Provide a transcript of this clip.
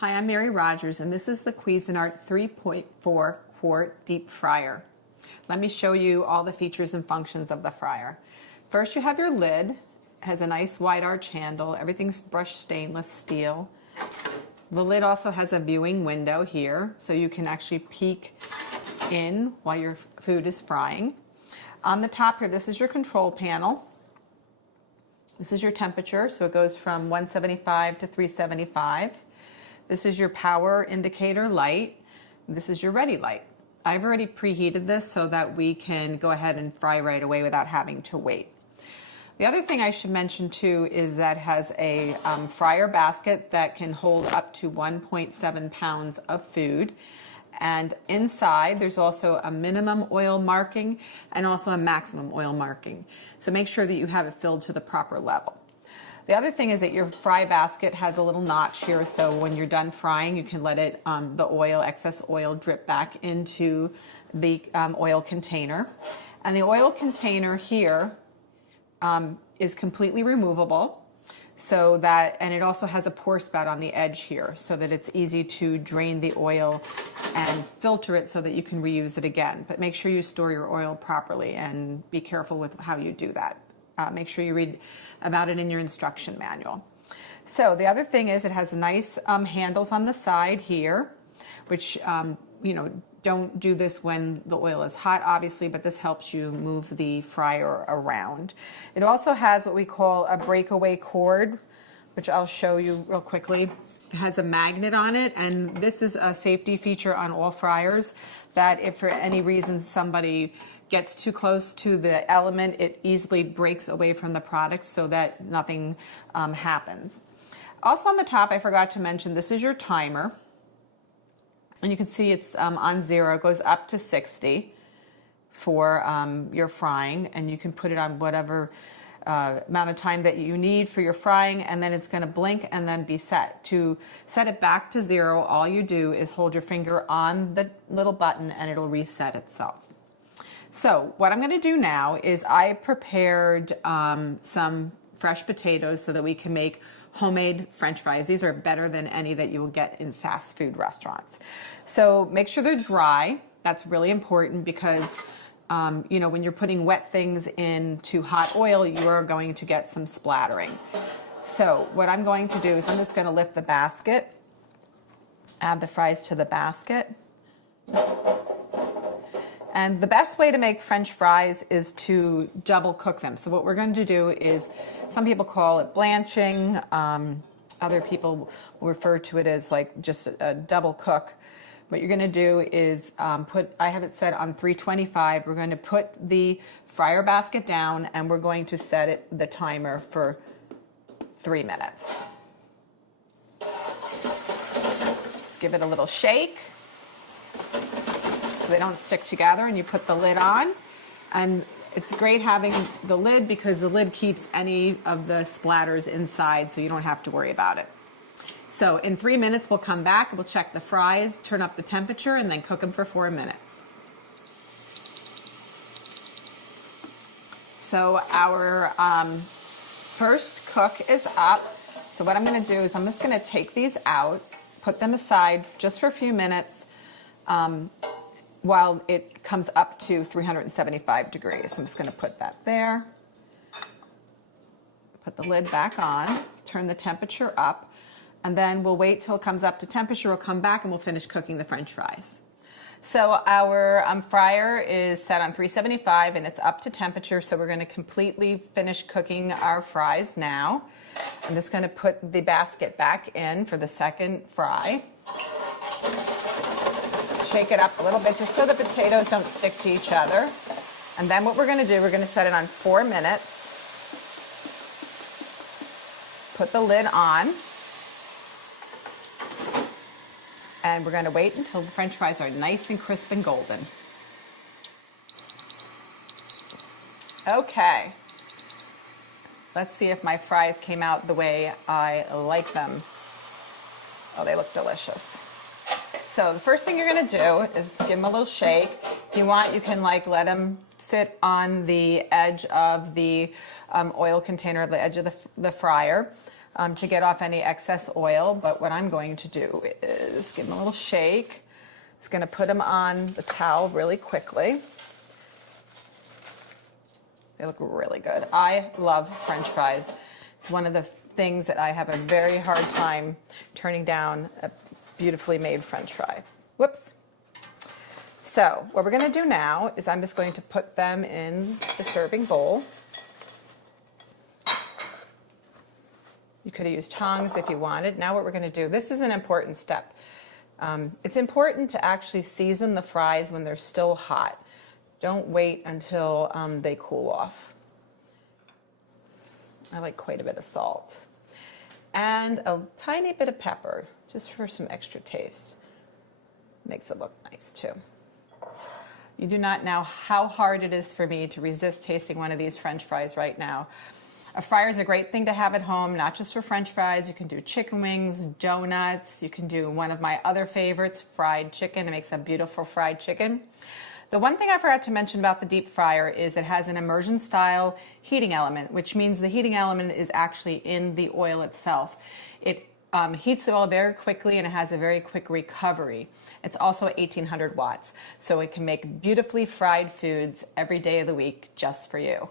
Hi, I'm Mary Rogers, and this is the Cuisinart 3.4-quart deep fryer. Let me show you all the features and functions of the fryer. First, you have your lid. It has a nice wide arch handle. Everything's brushed stainless steel. The lid also has a viewing window here, so you can actually peek in while your food is frying. On the top here, this is your control panel. This is your temperature, so it goes from 175 to 375. This is your power indicator light. This is your ready light. I've already preheated this so that we can go ahead and fry right away without having to wait. The other thing I should mention too is that it has a fryer basket that can hold up to 1.7 pounds of food. And inside there's also a minimum oil marking and also a maximum oil marking. So make sure that you have it filled to the proper level. The other thing is that your fry basket has a little notch here, so when you're done frying, you can let it, excess oil drip back into the oil container. And the oil container here is completely removable, so that, and it also has a pour spout on the edge here, so that it's easy to drain the oil and filter it so that you can reuse it again. But make sure you store your oil properly and be careful with how you do that. Make sure you read about it in your instruction manual. So the other thing is it has nice handles on the side here, which, don't do this when the oil is hot, obviously, but this helps you move the fryer around. It also has what we call a breakaway cord, which I'll show you real quickly. It has a magnet on it, and this is a safety feature on all fryers, that if for any reason somebody gets too close to the element, it easily breaks away from the product so that nothing happens. Also on the top, I forgot to mention, this is your timer. And you can see it's on 0. It goes up to 60 for your frying, and you can put it on whatever amount of time that you need for your frying, and then it's going to blink and then be set. To set it back to 0, all you do is hold your finger on the little button and it'll reset itself. So what I'm going to do now is I prepared some fresh potatoes so that we can make homemade French fries. These are better than any that you will get in fast food restaurants. So make sure they're dry. That's really important because when you're putting wet things into hot oil, you are going to get some splattering. So what I'm going to do is I'm just going to lift the basket, add the fries to the basket. And the best way to make French fries is to double cook them. So what we're going to do is, some people call it blanching, other people will refer to it as like just a double cook. What you're going to do is I have it set on 325. We're going to put the fryer basket down and we're going to set the timer for 3 minutes. Just give it a little shake so they don't stick together, and you put the lid on. And it's great having the lid because the lid keeps any of the splatters inside, so you don't have to worry about it. So in 3 minutes, we'll come back, we'll check the fries, turn up the temperature, and then cook them for 4 minutes. So our first cook is up. So what I'm going to do is I'm just going to take these out, put them aside just for a few minutes while it comes up to 375 degrees. I'm just going to put that there. Put the lid back on, turn the temperature up, and then we'll wait till it comes up to temperature. We'll come back and we'll finish cooking the French fries. So our fryer is set on 375 and it's up to temperature, so we're going to completely finish cooking our fries now. I'm just going to put the basket back in for the second fry. Shake it up a little bit just so the potatoes don't stick to each other. And then what we're going to do, we're going to set it on 4 minutes. Put the lid on. And we're going to wait until the French fries are nice and crisp and golden. Okay. Let's see if my fries came out the way I like them. Oh, they look delicious. So the first thing you're going to do is give them a little shake. If you want, you can let them sit on the edge of the oil container, the edge of the fryer. to get off any excess oil. But what I'm going to do is give them a little shake. Just going to put them on the towel really quickly. They look really good. I love French fries. It's one of the things that I have a very hard time turning down a beautifully made French fry. Whoops. So what we're going to do now is I'm just going to put them in the serving bowl. You could have used tongs if you wanted. Now what we're going to do, this is an important step. It's important to actually season the fries when they're still hot. Don't wait until they cool off. I like quite a bit of salt. And a tiny bit of pepper, just for some extra taste. Makes it look nice too. You do not know how hard it is for me to resist tasting one of these French fries right now. A fryer is a great thing to have at home, not just for French fries. You can do chicken wings, donuts. You can do one of my other favorites, fried chicken. It makes a beautiful fried chicken. The one thing I forgot to mention about the deep fryer is it has an immersion style heating element, which means the heating element is actually in the oil itself. It heats the oil very quickly and it has a very quick recovery. It's also 1800 watts, so it can make beautifully fried foods every day of the week just for you.